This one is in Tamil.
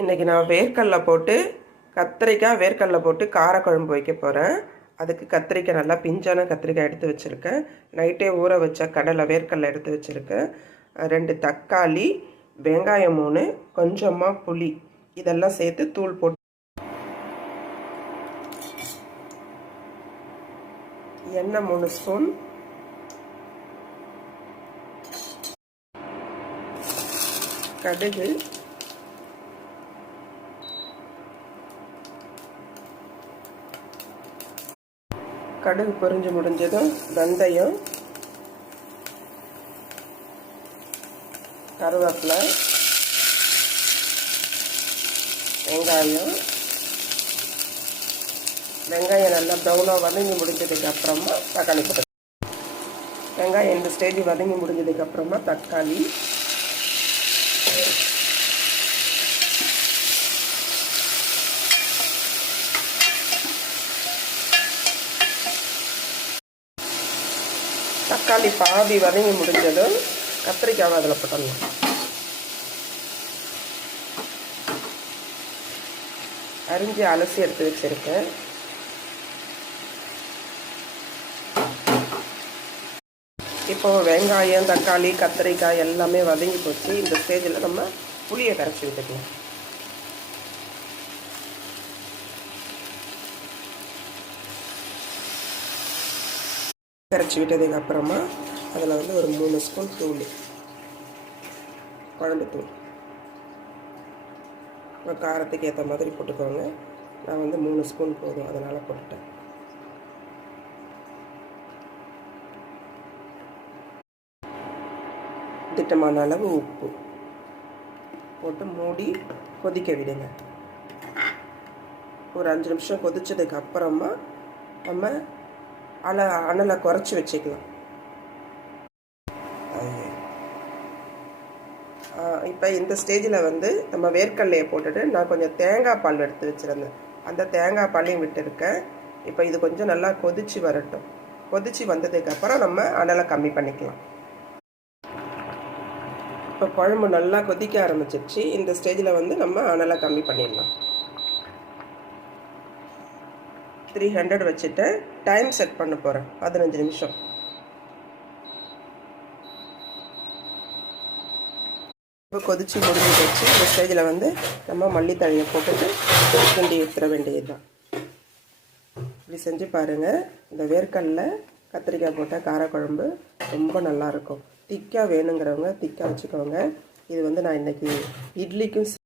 இன்றைக்கி நான் வேர்க்கடலை போட்டு வேர்க்கடலை போட்டு காரக்குழம்பு வைக்க போகிறேன். அதுக்கு கத்திரிக்காய் நல்லா பிஞ்சான கத்திரிக்காய் எடுத்து வச்சுருக்கேன். நைட்டே ஊற வச்ச வேர்க்கடலை எடுத்து வச்சுருக்கேன். 2 தக்காளி, வெங்காயம் 3, கொஞ்சமாக புளி இதெல்லாம் சேர்த்து தூள் போட்டு எண்ணெய் 3 ஸ்பூன், கடுகு, கடுகு பொரிஞ்சு முடிஞ்சதும் வெந்தயம், கருவேப்பிலை, வெங்காயம் நல்லா ப்ரௌனாக வதங்கி முடிஞ்சதுக்கு அப்புறமா தக்காளி போட்டு வெங்காயம் இந்த ஸ்டேஜ் வதங்கி முடிஞ்சதுக்கு அப்புறமா தக்காளி, தக்காளி பாதி வதங்கி முடிஞ்சதும் கத்திரிக்காய் அதில் போட்டணும். அரிஞ்சு அலசி எடுத்து வச்சுருக்கேன். இப்போ வெங்காயம், தக்காளி, கத்திரிக்காய் எல்லாமே வதங்கி போச்சு. இந்த ஸ்டேஜில் நம்ம புளியை கரைச்சி விட்டுக்கலாம். கரைச்சி விட்டதுக்கு அப்புறமா அதில் வந்து ஒரு 3 ஸ்பூன் தூள், குழம்பு தூள், காரத்துக்கு ஏற்ற மாதிரி போட்டுக்கோங்க. நான் வந்து 3 ஸ்பூன் போதும், அதனால் போட்டுட்டேன். திட்டமான அளவு உப்பு போட்டு மூடி கொதிக்க விடுங்க. ஒரு 5 நிமிஷம் கொதிச்சதுக்கு அப்புறமா நம்ம அனலை குறைச்சி வச்சுக்கலாம். இப்போ இந்த ஸ்டேஜில் வந்து நம்ம வேர்க்கடலையை போட்டுட்டு நான் கொஞ்சம் தேங்காய் பால் எடுத்து வச்சுருந்தேன். அந்த தேங்காய் பாலையும் விட்டுருக்கேன். இப்போ இது கொஞ்சம் நல்லா கொதிச்சு வரட்டும். கொதிச்சு வந்ததுக்கப்புறம் நம்ம அனலை கம்மி பண்ணிக்கலாம். இப்போ குழம்பு நல்லா கொதிக்க ஆரம்பிச்சிருச்சு. இந்த ஸ்டேஜில் வந்து நம்ம அனலை கம்மி பண்ணிடலாம். 300 வச்சுட்டு டைம் செட் பண்ண போகிறேன். 15 நிமிஷம். இப்போ கொதிச்சு முடிஞ்சு வச்சு இந்த ஸ்டேஜில் வந்து நம்ம மல்லித்தழையை போட்டுட்டு கிண்டி எடுத்துட வேண்டியது தான். இப்படி செஞ்சு பாருங்கள். இந்த வேர்க்கடலை கத்திரிக்காய் போட்ட காரக்குழம்பு ரொம்ப நல்லாயிருக்கும். திக்காக வேணுங்கிறவங்க திக்காக வச்சுக்கோங்க. இது வந்து நான் இன்றைக்கி இட்லிக்கும்